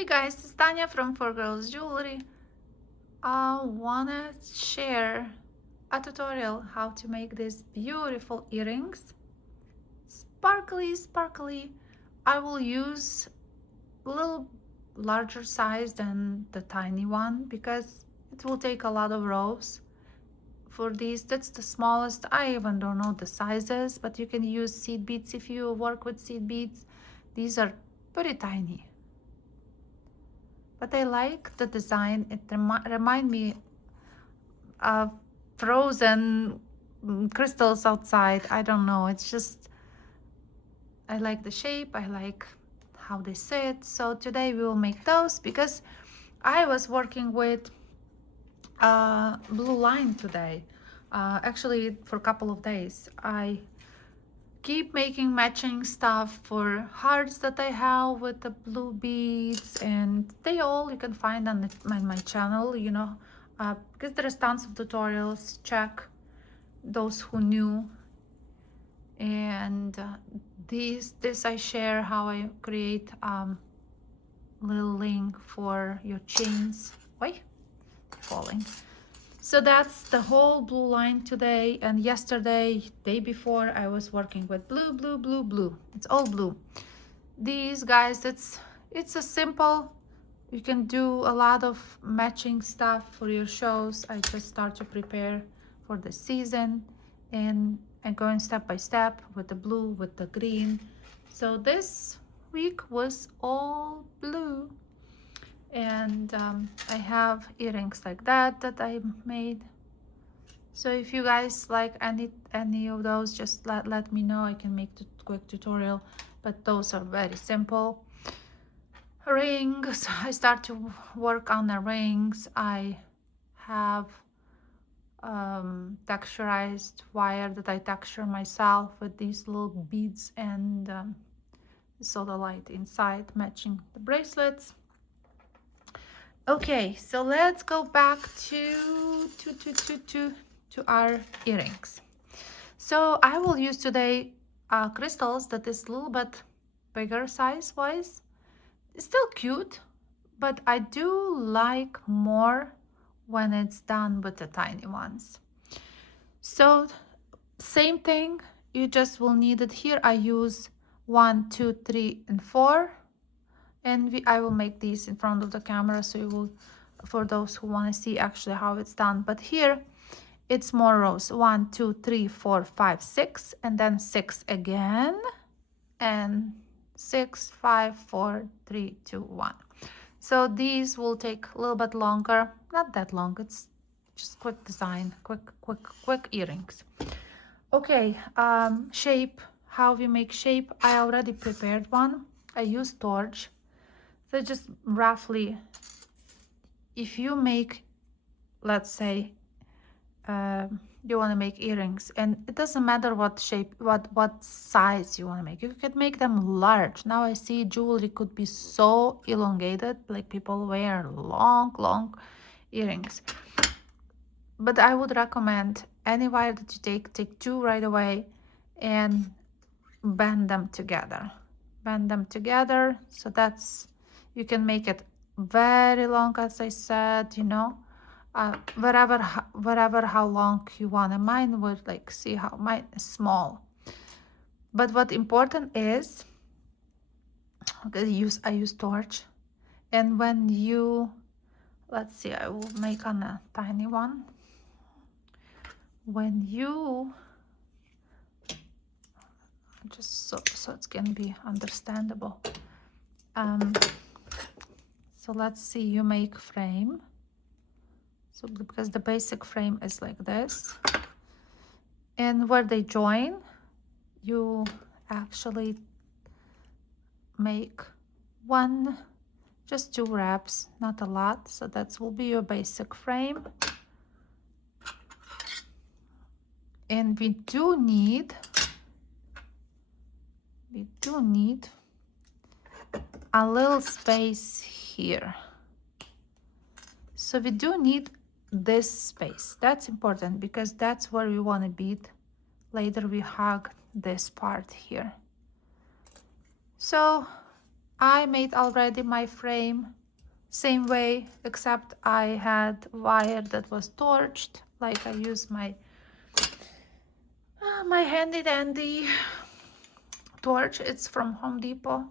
Hey guys, it's Tanya from 4Girls Jewelry. I wanna share a tutorial how to make these beautiful earrings. Sparkly. I will use a little larger size than the tiny one because it will take a lot of rows. For these, that's the smallest. I even don't know the sizes, but you can use seed beads if you work with seed beads. These are pretty tiny. But I like the design. It remind me of frozen crystals outside. I don't know. It's just, I like the shape. I like how they sit. So today we will make those because I was working with blue line today. Actually, for a couple of days. I keep making matching stuff for hearts that I have with the blue beads, and they all you can find on my channel, because there's tons of tutorials. Check those who knew. And this I share how I create little link for your chains. Wait, falling. So that's the whole blue line today, and yesterday, day before, I was working with blue. It's all blue. These guys, it's a simple, you can do a lot of matching stuff for your shows. I just start to prepare for the season, and I'm going step by step with the blue, with the green. So this week was all blue. And I have earrings like that I made. So if you guys like any of those, just let me know. I can make the quick tutorial, but those are very simple. Rings, I start to work on the rings. I have texturized wire that I texture myself with these little beads and sodalite inside, matching the bracelets. Okay, so let's go back to our earrings. So I will use today crystals that is a little bit bigger size wise. It's still cute, but I do like more when it's done with the tiny ones. So same thing, you just will need it here. I use 1, 2, 3, and 4. And I will make these in front of the camera so you will, for those who want to see actually how it's done. But here it's more rows: 1, 2, 3, 4, 5, 6, and then 6 again, and 6, 5, 4, 3, 2, 1. So these will take a little bit longer, not that long. It's just quick design, quick earrings. Okay, shape, how we make shape. I already prepared one. I use torch. So just roughly, if you make, let's say, you want to make earrings, and it doesn't matter what shape, what size you want to make. You could make them large. Now I see jewelry could be so elongated, like people wear long earrings. But I would recommend any wire that you take 2 right away and bend them together. So that's, you can make it very long, as I said, whatever how long you want. And mine would, like, see how mine is small. But what important is, okay, I use torch. And when you, let's see, I will make on a tiny one. When you just so it can be understandable. So let's see, you make frame. So because the basic frame is like this, and where they join, you actually make just 2 wraps, not a lot. So that will be your basic frame. And we do need a little space here. So we do need this space. That's important because that's where we want to bead. Later we hug this part here. So I made already my frame same way, except I had wire that was torched, like I used my my handy dandy torch. It's from Home Depot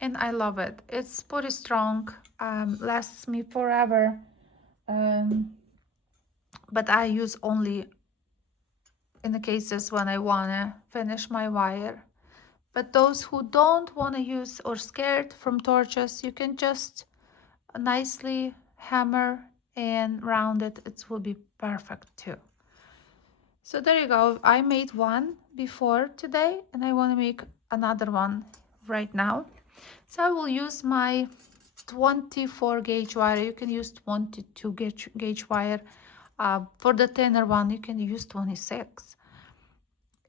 and I love it. It's pretty strong, lasts me forever, but I use only in the cases when I want to finish my wire. But those who don't want to use or scared from torches, you can just nicely hammer and round it. It will be perfect too. So there you go. I made one before today and I want to make another one right now. So I will use my 24 gauge wire. You can use 22 gauge wire. For the thinner one, you can use 26.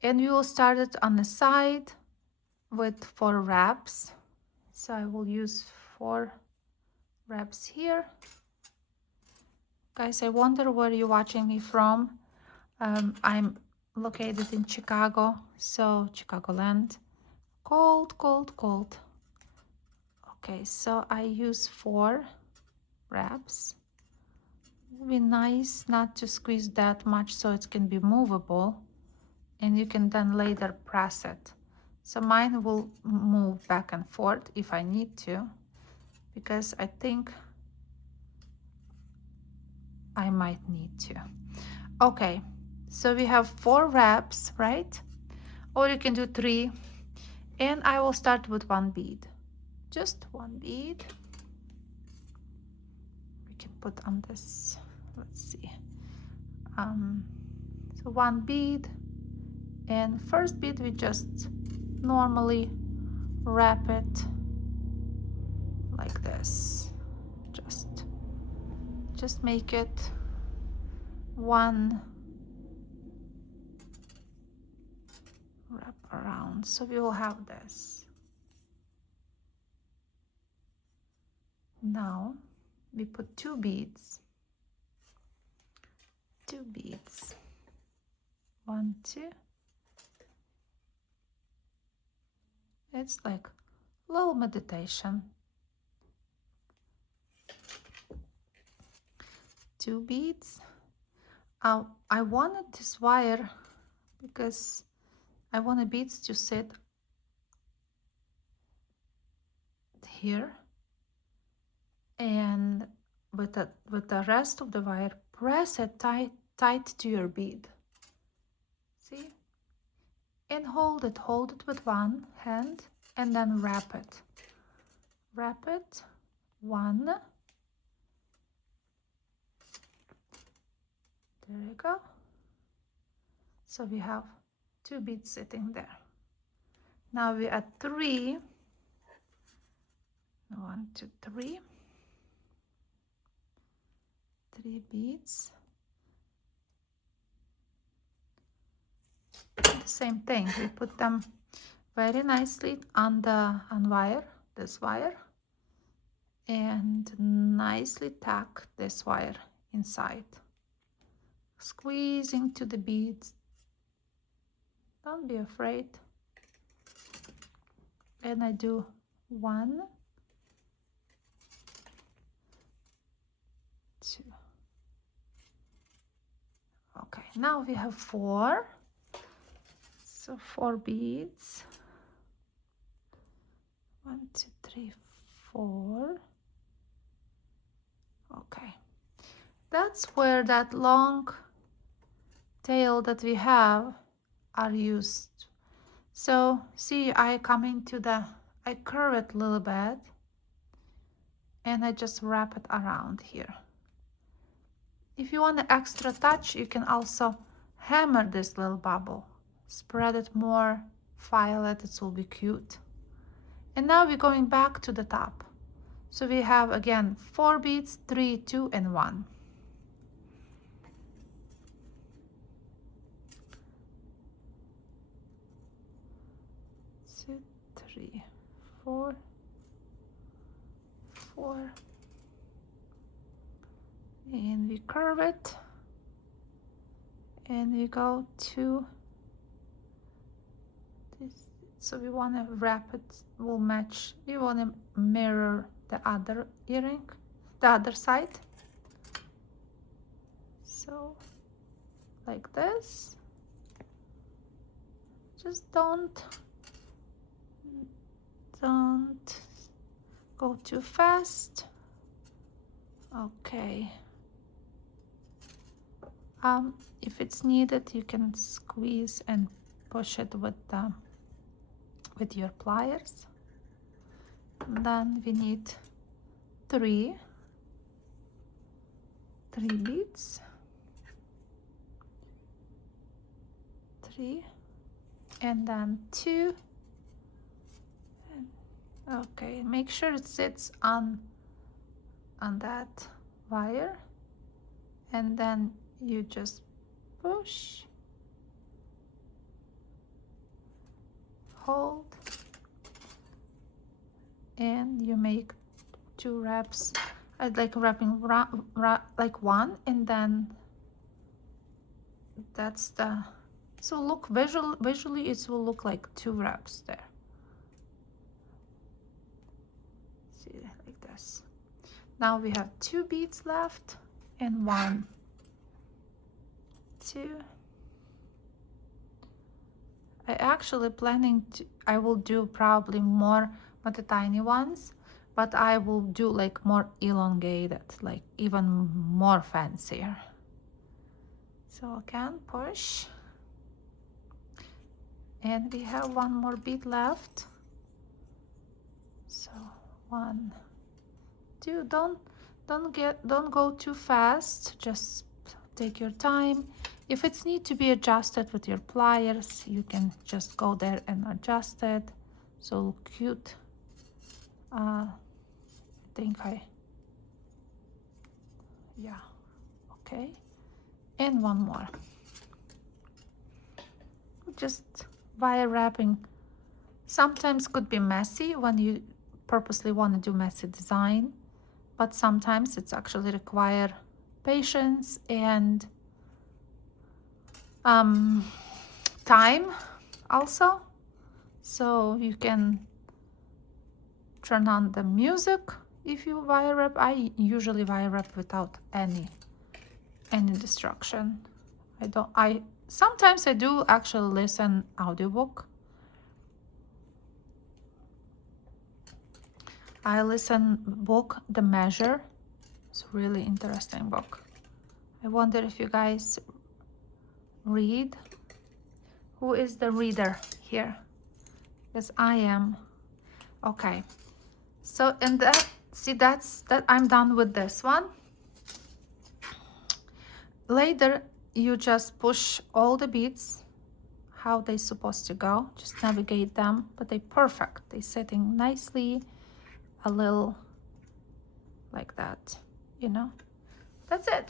And we will start it on the side with 4 wraps. So I will use 4 wraps here. Guys, I wonder where you're watching me from. I'm located in Chicago, so Chicagoland. Cold, cold, cold. Okay, so I use 4 wraps. It would be nice not to squeeze that much so it can be movable, and you can then later press it. So mine will move back and forth if I need to, because I think I might need to. Okay, so we have 4 wraps, right? Or you can do 3, and I will start with 1 bead. Just 1 bead. We can put on this, let's see. So 1 bead, and first bead we just normally wrap it like this. Just make it 1 wrap around. So we will have this. Now we put 2 beads. 2 beads. 1, 2. It's like a little meditation. 2 beads. I wanted this wire because I want the beads to sit here, and with the rest of the wire, press it tight to your bead. See? And hold it with one hand, and then wrap it. Wrap it. 1. There you go. So we have 2 beads sitting there. Now we add 3. 1, 2, 3. 3 beads. The same thing. We put them very nicely on this wire, and nicely tack this wire inside, squeezing to the beads. Don't be afraid. And I do 1, 2. Okay, now we have 4. So 4 beads. 1, 2, 3, 4. Okay, that's where that long tail that we have are used. So see, I curve it a little bit, and I just wrap it around here. If you want an extra touch, you can also hammer this little bubble, spread it more, file it, it will be cute. And now we're going back to the top. So we have again 4 beads, 3, 2, and 1. 2, 3, 4, 4, and we curve it, and we go to this So we want to wrap it, will match, we want to mirror the other earring, the other side. So like this. Just don't go too fast. Okay. If it's needed, you can squeeze and push it with your pliers. And then we need three beads. 3 and then 2. Okay, make sure it sits on that wire, and then you just push, hold, and you make 2 wraps. I'd like wrapping like 1, and then that's the, so look visually it will look like 2 wraps there. See, like this. Now we have 2 beads left, and 1, 2. I actually planning to, I will do probably more with the tiny ones, but I will do like more elongated, like even more fancier. So again, push, and we have 1 more bead left. So 1, 2. Don't go too fast, just take your time. If it's need to be adjusted with your pliers, you can just go there and adjust it. So cute. I think yeah, okay. And 1 more. Just wire wrapping sometimes could be messy when you purposely want to do messy design, but sometimes it's actually require patience and time also. So you can turn on the music if you wire wrap. I usually wire wrap without any distraction. Sometimes I do actually listen audiobook. I listen book The Measure. It's a really interesting book. I wonder if you guys read. Who is the reader here? Because I am. Okay. So and that, see, that's that. I'm done with this one. Later you just push all the beads how they supposed to go, just navigate them, but they perfect, they sitting nicely, a little like that, you know. That's it.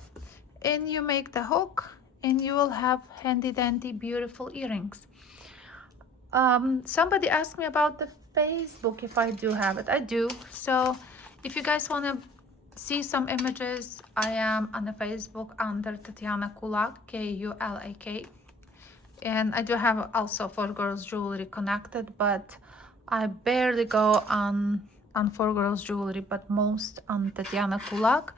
And you make the hook, and you will have handy dandy beautiful earrings. Somebody asked me about the Facebook, if I do have it. I do. So if you guys want to see some images, I am on the Facebook under Tatiana Kulak, Kulak, and I do have also 4Girls Jewelry connected, but I barely go on 4Girls Jewelry, but most on Tatiana Kulak.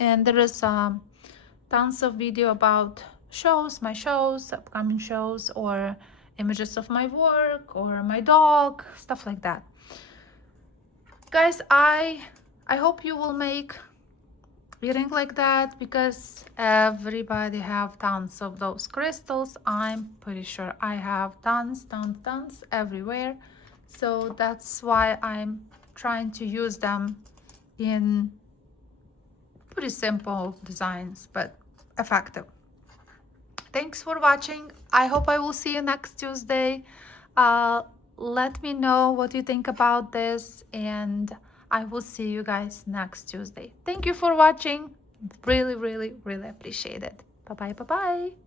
And there is tons of video about shows, my shows, upcoming shows, or images of my work or my dog, stuff like that. Guys, I hope you will make earring like that, because everybody have tons of those crystals. I'm pretty sure I have tons everywhere. So that's why I'm trying to use them in pretty simple designs, but effective. Thanks for watching. I hope I will see you next Tuesday. Let me know what you think about this, and I will see you guys next Tuesday. Thank you for watching. Really, really, really appreciate it. Bye-bye, bye-bye.